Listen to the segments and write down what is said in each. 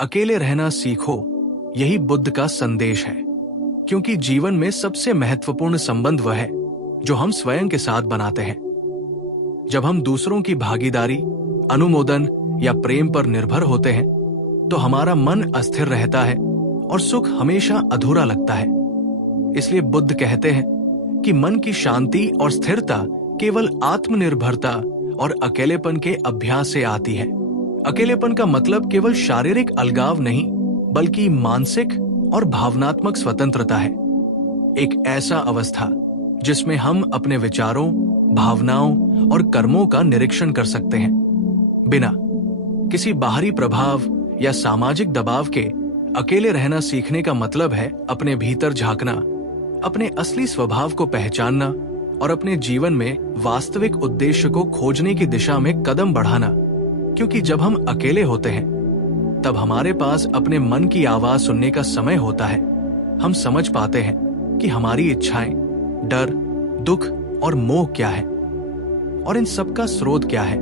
अकेले रहना सीखो, यही बुद्ध का संदेश है। क्योंकि जीवन में सबसे महत्वपूर्ण संबंध वह है जो हम स्वयं के साथ बनाते हैं। जब हम दूसरों की भागीदारी, अनुमोदन या प्रेम पर निर्भर होते हैं तो हमारा मन अस्थिर रहता है और सुख हमेशा अधूरा लगता है। इसलिए बुद्ध कहते हैं कि मन की शांति और स्थिरता केवल आत्मनिर्भरता और अकेलेपन के अभ्यास से आती है। अकेलेपन का मतलब केवल शारीरिक अलगाव नहीं, बल्कि मानसिक और भावनात्मक स्वतंत्रता है। एक ऐसा अवस्था जिसमें हम अपने विचारों, भावनाओं और कर्मों का निरीक्षण कर सकते हैं, बिना किसी बाहरी प्रभाव या सामाजिक दबाव के। अकेले रहना सीखने का मतलब है अपने भीतर झांकना, अपने असली स्वभाव को पहचानना और अपने जीवन में वास्तविक उद्देश्य को खोजने की दिशा में कदम बढ़ाना। क्योंकि जब हम अकेले होते हैं तब हमारे पास अपने मन की आवाज सुनने का समय होता है। हम समझ पाते हैं कि हमारी इच्छाएं, डर, दुख और मोह क्या है और इन सब का स्रोत क्या है।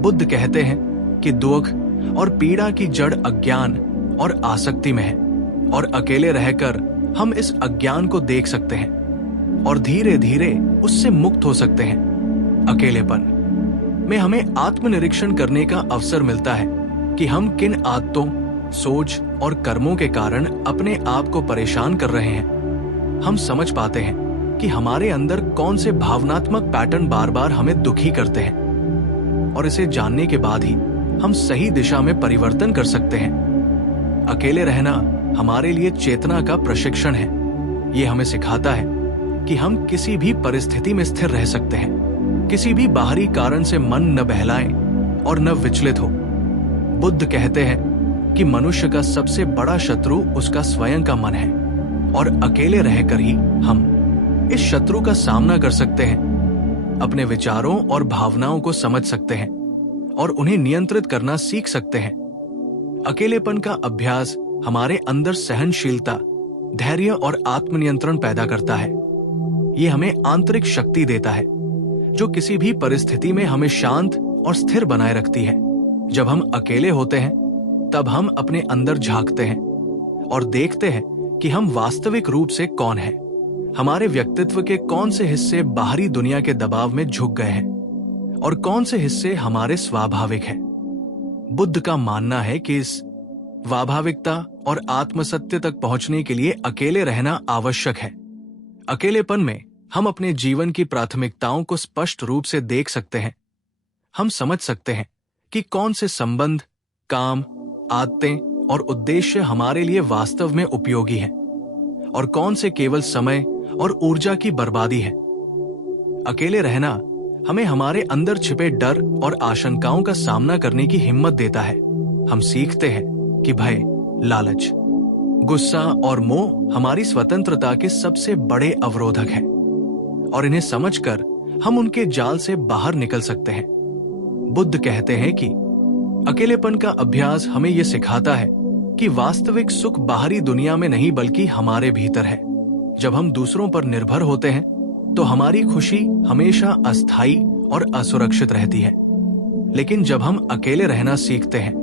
बुद्ध कहते हैं कि दुख और पीड़ा की जड़ अज्ञान और आसक्ति में है, और अकेले रहकर हम इस अज्ञान को देख सकते हैं और धीरे धीरे उससे मुक्त हो सकते हैं। अकेलेपन में हमें आत्मनिरीक्षण करने का अवसर मिलता है कि हम किन आदतों, सोच और कर्मों के कारण अपने आप को परेशान कर रहे हैं। हम समझ पाते हैं कि हमारे अंदर कौन से भावनात्मक पैटर्न बार बार हमें दुखी करते हैं, और इसे जानने के बाद ही हम सही दिशा में परिवर्तन कर सकते हैं। अकेले रहना हमारे लिए चेतना का प्रशिक्षण है। ये हमें सिखाता है कि हम किसी भी परिस्थिति में स्थिर रह सकते हैं, किसी भी बाहरी कारण से मन न बहलाए और न विचलित हो। बुद्ध कहते हैं कि मनुष्य का सबसे बड़ा शत्रु उसका स्वयं का मन है, और अकेले रहकर ही हम इस शत्रु का सामना कर सकते हैं, अपने विचारों और भावनाओं को समझ सकते हैं और उन्हें नियंत्रित करना सीख सकते हैं। अकेलेपन का अभ्यास हमारे अंदर सहनशीलता, धैर्य और आत्मनियंत्रण पैदा करता है। ये हमें आंतरिक शक्ति देता है जो किसी भी परिस्थिति में हमें शांत और स्थिर बनाए रखती है। जब हम अकेले होते हैं तब हम अपने अंदर झांकते हैं और देखते हैं कि हम वास्तविक रूप से कौन हैं। हमारे व्यक्तित्व के कौन से हिस्से बाहरी दुनिया के दबाव में झुक गए हैं और कौन से हिस्से हमारे स्वाभाविक हैं। बुद्ध का मानना है कि इस स्वाभाविकता और आत्मसत्य तक पहुंचने के लिए अकेले रहना आवश्यक है। अकेलेपन में हम अपने जीवन की प्राथमिकताओं को स्पष्ट रूप से देख सकते हैं। हम समझ सकते हैं कि कौन से संबंध, काम, आदतें और उद्देश्य हमारे लिए वास्तव में उपयोगी हैं और कौन से केवल समय और ऊर्जा की बर्बादी है। अकेले रहना हमें हमारे अंदर छिपे डर और आशंकाओं का सामना करने की हिम्मत देता है। हम सीखते हैं कि भय, लालच, गुस्सा और मोह हमारी स्वतंत्रता के सबसे बड़े अवरोधक हैं, और इन्हें समझकर हम उनके जाल से बाहर निकल सकते हैं। बुद्ध कहते हैं कि अकेलेपन का अभ्यास हमें यह सिखाता है कि वास्तविक सुख बाहरी दुनिया में नहीं बल्कि हमारे भीतर है। जब हम दूसरों पर निर्भर होते हैं तो हमारी खुशी हमेशा अस्थायी और असुरक्षित रहती है। लेकिन जब हम अकेले रहना सीखते हैं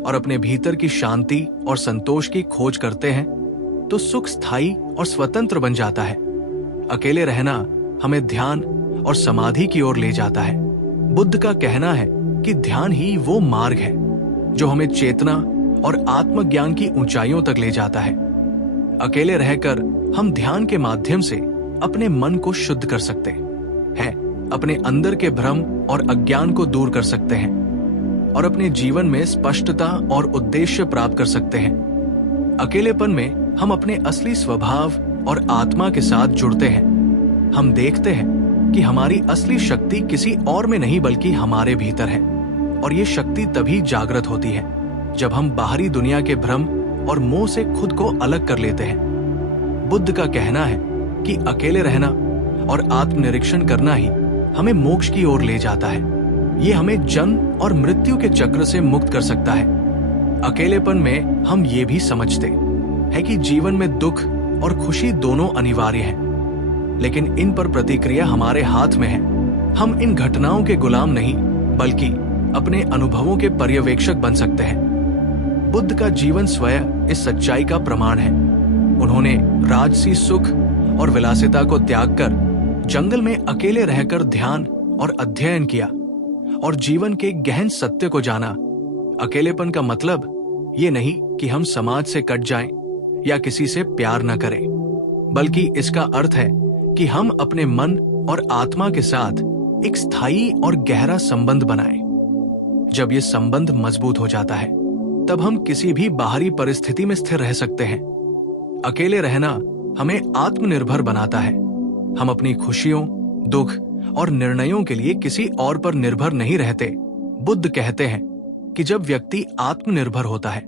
और अपने भीतर की शांति और संतोष की खोज करते हैं तो सुख स्थायी और स्वतंत्र बन जाता है। अकेले रहना हमें ध्यान और समाधि की ओर ले जाता है। बुद्ध का कहना है कि ध्यान ही वो मार्ग है जो हमें चेतना और आत्मज्ञान की ऊंचाइयों तक ले जाता है। अकेले रहकर हम ध्यान के माध्यम से अपने मन को शुद्ध कर सकते हैं, अपने अंदर के भ्रम और अज्ञान को दूर कर सकते हैं और अपने जीवन में स्पष्टता और उद्देश्य प्राप्त कर सकते हैं। अकेलेपन में हम अपने असली स्वभाव और आत्मा के साथ जुड़ते हैं। हम देखते हैं कि हमारी असली शक्ति किसी और में नहीं बल्कि हमारे भीतर है, और ये शक्ति तभी जागृत होती है जब हम बाहरी दुनिया के भ्रम और मोह से खुद को अलग कर लेते हैं। बुद्ध का कहना है कि अकेले रहना और आत्मनिरीक्षण करना ही हमें मोक्ष की ओर ले जाता है। ये हमें जन्म और मृत्यु के चक्र से मुक्त कर सकता है। अकेलेपन में हम ये भी समझते हैं कि जीवन में दुख और खुशी दोनों अनिवार्य हैं, लेकिन इन पर प्रतिक्रिया हमारे हाथ में है। हम इन घटनाओं के गुलाम नहीं बल्कि अपने अनुभवों के पर्यवेक्षक बन सकते हैं। बुद्ध का जीवन स्वयं इस सच्चाई का प्रमाण है। उन्होंने राजसी सुख और विलासिता को त्याग कर जंगल में अकेले रहकर ध्यान और अध्ययन किया और जीवन के गहन सत्य को जाना। अकेलेपन का मतलब ये नहीं कि हम समाज से कट जाएं या किसी से प्यार न करें, बल्कि इसका अर्थ है कि हम अपने मन और आत्मा के साथ एक स्थायी और गहरा संबंध बनाएं। जब ये संबंध मजबूत हो जाता है, तब हम किसी भी बाहरी परिस्थिति में स्थिर रह सकते हैं। अकेले रहना हमें आत्मनिर्भर बनाता है। हम अपनी खुशियों, दुख और निर्णयों के लिए किसी और पर निर्भर नहीं रहते। बुद्ध कहते हैं कि जब व्यक्ति आत्मनिर्भर होता है,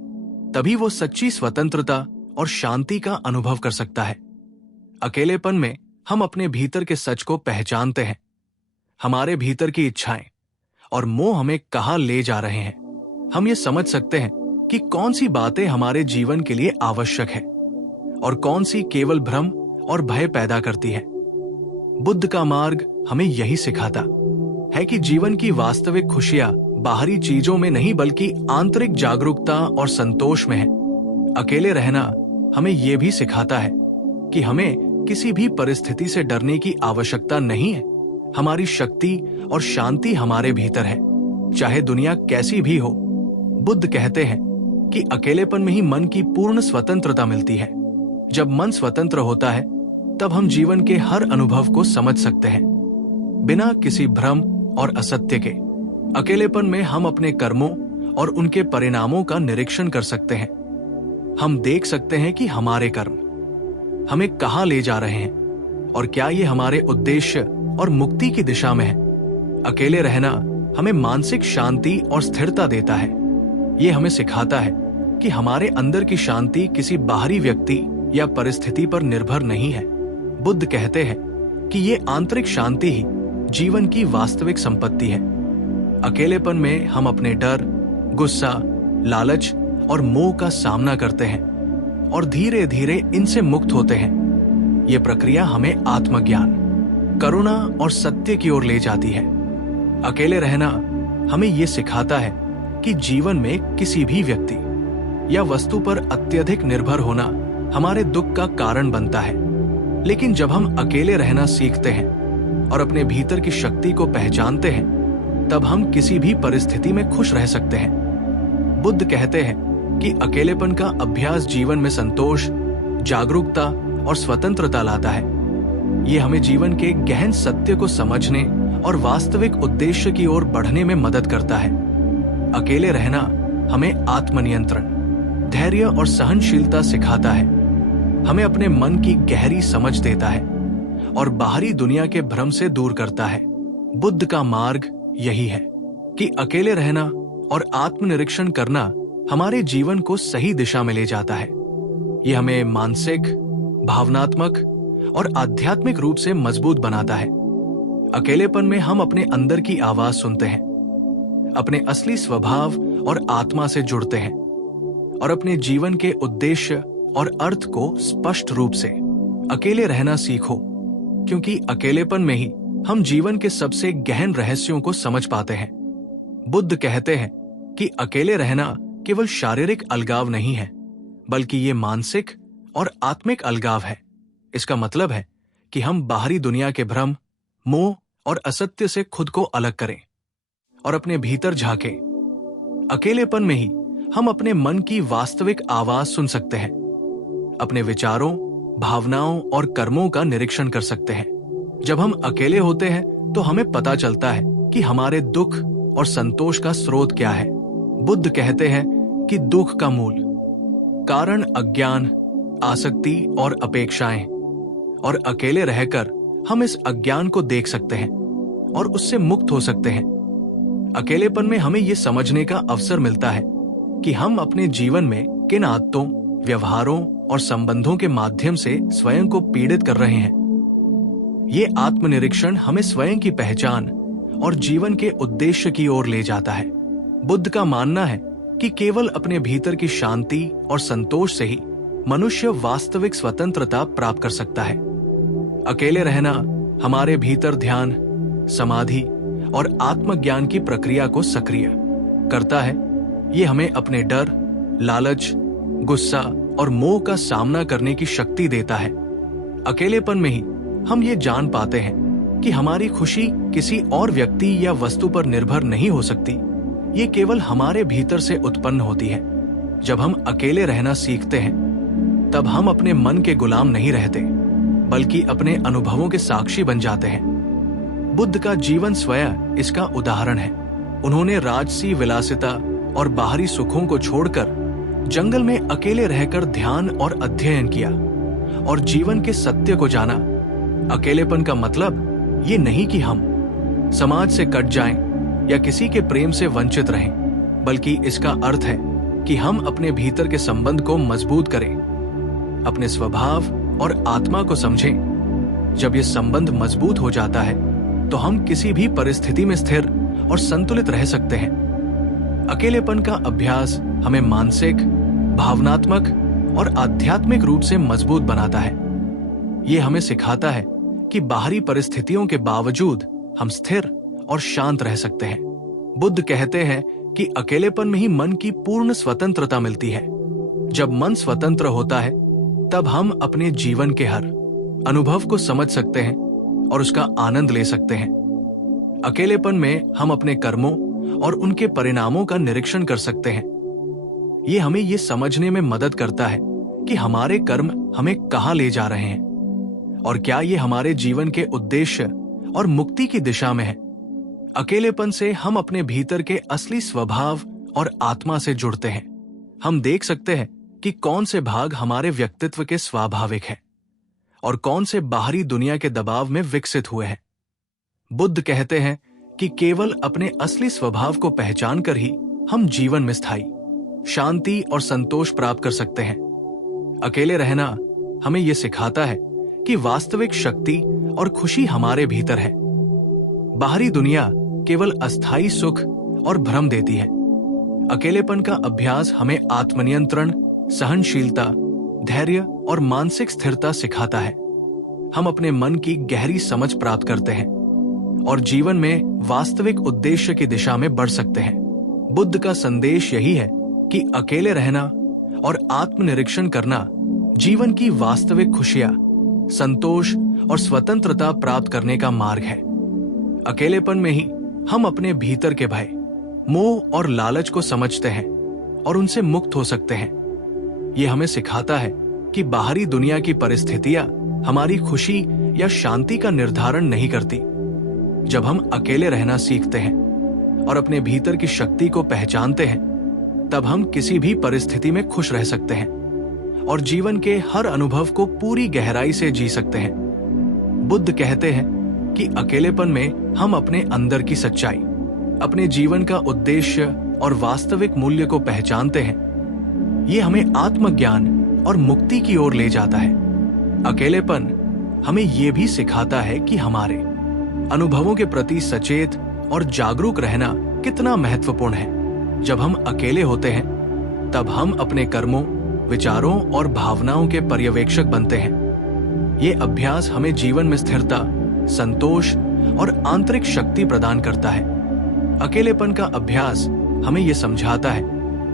तभी वो सच्ची स्वतंत्रता और शांति का अनुभव कर सकता है। अकेलेपन में हम अपने भीतर के सच को पहचानते हैं। हमारे भीतर की इच्छाएं और मोह हमें कहाँ ले जा रहे हैं। हम ये समझ सकते हैं कि कौन सी बातें हमारे जीवन के लिए आवश्यक है और कौन सी केवल भ्रम और भय पैदा करती है। बुद्ध का मार्ग हमें यही सिखाता है कि जीवन की वास्तविक खुशियां बाहरी चीजों में नहीं, बल्कि आंतरिक जागरूकता और संतोष में है। अकेले रहना हमें यह भी सिखाता है कि हमें किसी भी परिस्थिति से डरने की आवश्यकता नहीं है। हमारी शक्ति और शांति हमारे भीतर है, चाहे दुनिया कैसी भी हो। बुद्ध कहते हैं कि अकेलेपन में ही मन की पूर्ण स्वतंत्रता मिलती है। जब मन स्वतंत्र होता है, तब हम जीवन के हर अनुभव को समझ सकते हैं, बिना किसी भ्रम और असत्य के। अकेलेपन में हम अपने कर्मों और उनके परिणामों का निरीक्षण कर सकते हैं। हम देख सकते हैं कि हमारे कर्म हमें कहाँ ले जा रहे हैं और क्या ये हमारे उद्देश्य और मुक्ति की दिशा में है। अकेले रहना हमें मानसिक शांति और स्थिरता देता है। ये हमें सिखाता है कि हमारे अंदर की शांति किसी बाहरी व्यक्ति या परिस्थिति पर निर्भर नहीं है। बुद्ध कहते हैं कि ये आंतरिक शांति ही जीवन की वास्तविक संपत्ति है। अकेलेपन में हम अपने डर, गुस्सा, लालच और मोह का सामना करते हैं और धीरे धीरे इनसे मुक्त होते हैं। ये प्रक्रिया हमें आत्मज्ञान, करुणा और सत्य की ओर ले जाती है। अकेले रहना हमें ये सिखाता है कि जीवन में किसी भी व्यक्ति या वस्तु पर अत्यधिक निर्भर होना हमारे दुख का कारण बनता है। लेकिन जब हम अकेले रहना सीखते हैं और अपने भीतर की शक्ति को पहचानते हैं, तब हम किसी भी परिस्थिति में खुश रह सकते हैं। बुद्ध कहते हैं कि अकेलेपन का अभ्यास जीवन में संतोष, जागरूकता और स्वतंत्रता लाता है। ये हमें जीवन के गहन सत्य को समझने और वास्तविक उद्देश्य की ओर बढ़ने में मदद करता है। अकेले रहना हमें आत्मनियंत्रण, धैर्य और सहनशीलता सिखाता है। हमें अपने मन की गहरी समझ देता है और बाहरी दुनिया के भ्रम से दूर करता है। बुद्ध का मार्ग यही है कि अकेले रहना और आत्मनिरीक्षण करना हमारे जीवन को सही दिशा में ले जाता है। यह हमें मानसिक, भावनात्मक और आध्यात्मिक रूप से मजबूत बनाता है। अकेलेपन में हम अपने अंदर की आवाज सुनते हैं, अपने असली स्वभाव और आत्मा से जुड़ते हैं और अपने जीवन के उद्देश्य और अर्थ को स्पष्ट रूप से। अकेले रहना सीखो, क्योंकि अकेलेपन में ही हम जीवन के सबसे गहन रहस्यों को समझ पाते हैं। बुद्ध कहते हैं कि अकेले रहना केवल शारीरिक अलगाव नहीं है, बल्कि ये मानसिक और आत्मिक अलगाव है। इसका मतलब है कि हम बाहरी दुनिया के भ्रम, मोह और असत्य से खुद को अलग करें और अपने भीतर झांकें। अकेलेपन में ही हम अपने मन की वास्तविक आवाज सुन सकते हैं, अपने विचारों, भावनाओं और कर्मों का निरीक्षण कर सकते हैं। जब हम अकेले होते हैं तो हमें पता चलता है कि हमारे दुख और संतोष का स्रोत क्या है। बुद्ध कहते हैं कि दुख का मूल कारण अज्ञान, आसक्ति और अपेक्षाएं, और अकेले रहकर हम इस अज्ञान को देख सकते हैं और उससे मुक्त हो सकते हैं। अकेलेपन में हमें यह समझने का अवसर मिलता है कि हम अपने जीवन में किन आदतों, व्यवहारों और संबंधों के माध्यम से स्वयं को पीड़ित कर रहे हैं। ये आत्मनिरीक्षण हमें स्वयं की पहचान और जीवन के उद्देश्य की ओर ले जाता है। बुद्ध का मानना है कि केवल अपने भीतर की शांति और संतोष से ही मनुष्य वास्तविक स्वतंत्रता प्राप्त कर सकता है। अकेले रहना हमारे भीतर ध्यान, समाधि और आत्मज्ञान की प्रक्रिया को सक्रिय करता है। ये हमें अपने डर लालच, गुस्सा और मोह का सामना करने की शक्ति देता है। अकेलेपन में ही हम ये जान पाते हैं कि हमारी खुशी किसी और व्यक्ति या वस्तु पर निर्भर नहीं हो सकती, ये केवल हमारे भीतर से उत्पन्न होती है। जब हम अकेले रहना सीखते हैं, तब हम अपने मन के गुलाम नहीं रहते, बल्कि अपने अनुभवों के साक्षी बन जाते हैं। बुद्ध का जीवन स्वयं इसका उदाहरण है। उन्होंने राजसी विलासिता और बाहरी सुखों को छोड़कर जंगल में अकेले रहकर ध्यान और अध्ययन किया और जीवन के सत्य को जाना। अकेलेपन का मतलब ये नहीं कि हम समाज से कट जाएं या किसी के प्रेम से वंचित रहें, बल्कि इसका अर्थ है कि हम अपने भीतर के संबंध को मजबूत करें, अपने स्वभाव और आत्मा को समझें। जब ये संबंध मजबूत हो जाता है, तो हम किसी भी परिस्थिति में स्थिर और संतुलित रह सकते हैं। अकेलेपन का अभ्यास हमें मानसिक, भावनात्मक और आध्यात्मिक रूप से मजबूत बनाता है। ये हमें सिखाता है कि बाहरी परिस्थितियों के बावजूद हम स्थिर और शांत रह सकते हैं। बुद्ध कहते हैं कि अकेलेपन में ही मन की पूर्ण स्वतंत्रता मिलती है। जब मन स्वतंत्र होता है, तब हम अपने जीवन के हर अनुभव को समझ सकते हैं और उसका आनंद ले सकते हैं। अकेलेपन में हम अपने कर्मों और उनके परिणामों का निरीक्षण कर सकते हैं। ये हमें ये समझने में मदद करता है कि हमारे कर्म हमें कहाँ ले जा रहे हैं और क्या ये हमारे जीवन के उद्देश्य और मुक्ति की दिशा में है। अकेलेपन से हम अपने भीतर के असली स्वभाव और आत्मा से जुड़ते हैं। हम देख सकते हैं कि कौन से भाग हमारे व्यक्तित्व के स्वाभाविक हैं और कौन से बाहरी दुनिया के दबाव में विकसित हुए हैं। बुद्ध कहते हैं कि केवल अपने असली स्वभाव को पहचान कर ही हम जीवन में स्थायी शांति और संतोष प्राप्त कर सकते हैं। अकेले रहना हमें यह सिखाता है कि वास्तविक शक्ति और खुशी हमारे भीतर है। बाहरी दुनिया केवल अस्थायी सुख और भ्रम देती है। अकेलेपन का अभ्यास हमें आत्मनियंत्रण, सहनशीलता, धैर्य और मानसिक स्थिरता सिखाता है। हम अपने मन की गहरी समझ प्राप्त करते हैं और जीवन में वास्तविक उद्देश्य की दिशा में बढ़ सकते हैं। बुद्ध का संदेश यही है कि अकेले रहना और आत्मनिरीक्षण करना जीवन की वास्तविक खुशियां, संतोष और स्वतंत्रता प्राप्त करने का मार्ग है। अकेलेपन में ही हम अपने भीतर के भय, मोह और लालच को समझते हैं और उनसे मुक्त हो सकते हैं। यह हमें सिखाता है कि बाहरी दुनिया की परिस्थितियां हमारी खुशी या शांति का निर्धारण नहीं करती। जब हम अकेले रहना सीखते हैं और अपने भीतर की शक्ति को पहचानते हैं, तब हम किसी भी परिस्थिति में खुश रह सकते हैं और जीवन के हर अनुभव को पूरी गहराई से जी सकते हैं। बुद्ध कहते हैं कि अकेलेपन में हम अपने अंदर की सच्चाई, अपने जीवन का उद्देश्य और वास्तविक मूल्य को पहचानते हैं। ये हमें आत्मज्ञान और मुक्ति की ओर ले जाता है। अकेलेपन हमें यह भी सिखाता है कि हमारे अनुभवों के प्रति सचेत और जागरूक रहना कितना महत्वपूर्ण है। जब हम अकेले होते हैं, तब हम अपने कर्मों, विचारों और भावनाओं के पर्यवेक्षक बनते हैं। ये अभ्यास हमें जीवन में स्थिरता, संतोष और आंतरिक शक्ति प्रदान करता है। अकेलेपन का अभ्यास हमें यह समझाता है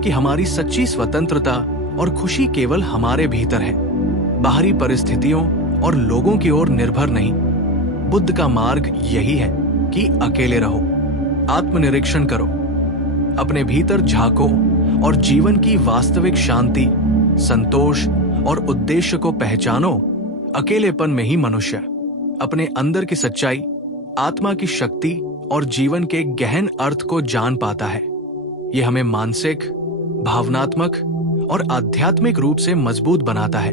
कि हमारी सच्ची स्वतंत्रता और खुशी केवल हमारे भीतर है, बाहरी परिस्थितियों और लोगों की ओर निर्भर नहीं। बुद्ध का मार्ग यही है कि अकेले रहो, आत्मनिरीक्षण करो, अपने भीतर झांको और जीवन की वास्तविक शांति, संतोष और उद्देश्य को पहचानो। अकेलेपन में ही मनुष्य अपने अंदर की सच्चाई, आत्मा की शक्ति और जीवन के गहन अर्थ को जान पाता है। यह हमें मानसिक, भावनात्मक और आध्यात्मिक रूप से मजबूत बनाता है।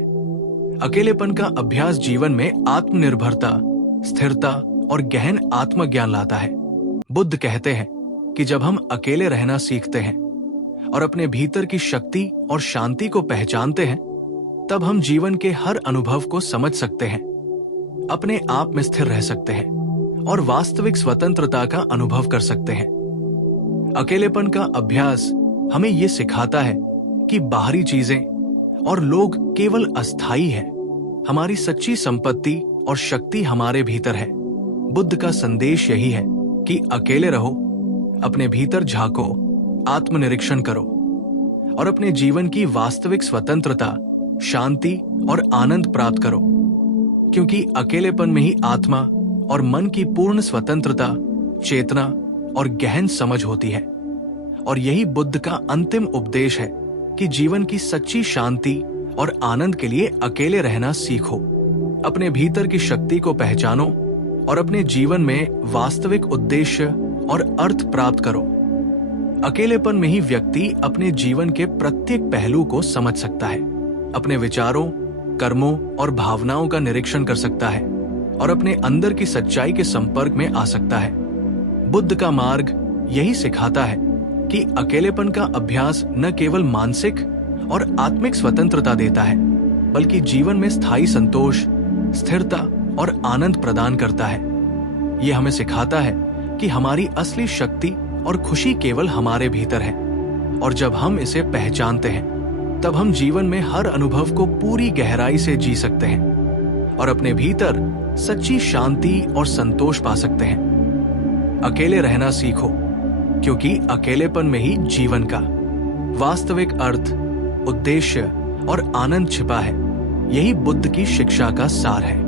अकेलेपन का अभ्यास जीवन में आत्मनिर्भरता, स्थिरता और गहन आत्मज्ञान लाता है। बुद्ध कहते हैं कि जब हम अकेले रहना सीखते हैं और अपने भीतर की शक्ति और शांति को पहचानते हैं, तब हम जीवन के हर अनुभव को समझ सकते हैं, अपने आप में स्थिर रह सकते हैं और वास्तविक स्वतंत्रता का अनुभव कर सकते हैं। अकेलेपन का अभ्यास हमें यह सिखाता है कि बाहरी चीजें और लोग केवल अस्थायी हैं। हमारी सच्ची संपत्ति और शक्ति हमारे भीतर है। बुद्ध का संदेश यही है कि अकेले रहो, अपने भीतर झांको, आत्मनिरीक्षण करो, और अपने जीवन की वास्तविक स्वतंत्रता, शांति और आनंद प्राप्त करो, क्योंकि अकेलेपन में ही आत्मा और मन की पूर्ण स्वतंत्रता, चेतना और गहन समझ होती है। और यही बुद्ध का अंतिम उपदेश है कि जीवन की सच्ची शांति और आनंद के लिए अकेले रहना सीखो, अपने भीतर की शक्ति को पहचानो और अपने जीवन में वास्तविक उद्देश्य और अर्थ प्राप्त करो। अकेलेपन में ही व्यक्ति अपने जीवन के प्रत्येक पहलू को समझ सकता है, अपने विचारों, कर्मों और भावनाओं का निरीक्षण कर सकता है और अपने अंदर की सच्चाई के संपर्क में आ सकता है। बुद्ध का मार्ग यही सिखाता है कि अकेलेपन का अभ्यास न केवल मानसिक और आत्मिक स्वतंत्रता देता है, बल्कि जीवन में स्थायी संतोष, स्थिरता और आनंद प्रदान करता है। यह हमें सिखाता है कि हमारी असली शक्ति और खुशी केवल हमारे भीतर है, और जब हम इसे पहचानते हैं तब हम जीवन में हर अनुभव को पूरी गहराई से जी सकते हैं और अपने भीतर सच्ची शांति और संतोष पा सकते हैं। अकेले रहना सीखो, क्योंकि अकेलेपन में ही जीवन का वास्तविक अर्थ, उद्देश्य और आनंद छिपा है। यही बुद्ध की शिक्षा का सार है।